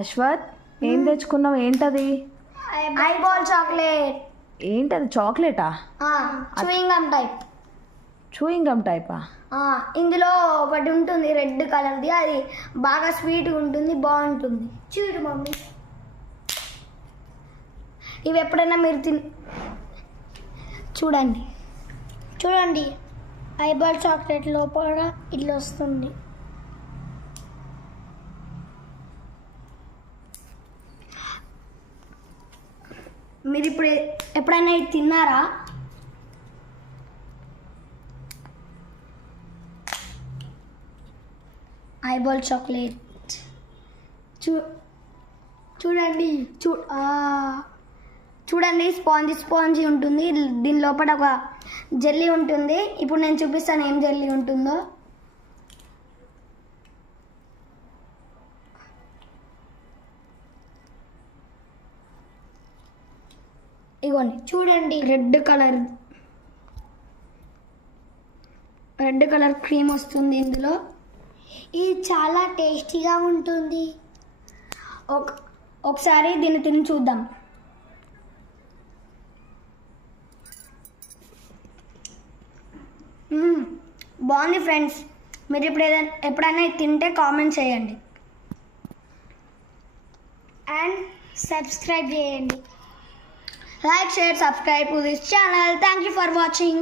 అశ్వత్ ఏం తెచ్చుకున్నావు? ఏంటది? Eyeball chocolate. ఏంటది? చాక్లెటా? Chewing gum type. Chewing gum టైపా? ఇందులో ఒకటి ఉంటుంది రెడ్ కలర్ది, అది బాగా స్వీట్గా ఉంటుంది, బాగుంటుంది. చూడు మమ్మీ, ఇవి ఎప్పుడైనా మీరు చూడండి చూడండి, ఐబాల్ చాక్లెట్ లోపల ఇట్లా వస్తుంది. మీరు ఇప్పుడు ఎప్పుడైనా ఇది తిన్నారా? ఐబాల్ చాక్లెట్ చూడండి, చూడండి, స్పాంజీ ఉంటుంది. దీని లోపల ఒక జెల్లీ ఉంటుంది. ఇప్పుడు నేను చూపిస్తాను ఏం జెల్లీ ఉంటుందో. ఇగోండి, చూడండి, రెడ్ కలర్ క్రీమ్ వస్తుంది ఇందులో. ఇది చాలా టేస్టీగా ఉంటుంది. ఒకసారి దీన్ని తిని చూద్దాం. బాగుంది ఫ్రెండ్స్. మీరు ఇప్పుడు ఎప్పుడైనా తింటే కామెంట్ చేయండి అండ్ సబ్స్క్రైబ్ చేయండి. Like, share, subscribe to this channel. Thank you for watching.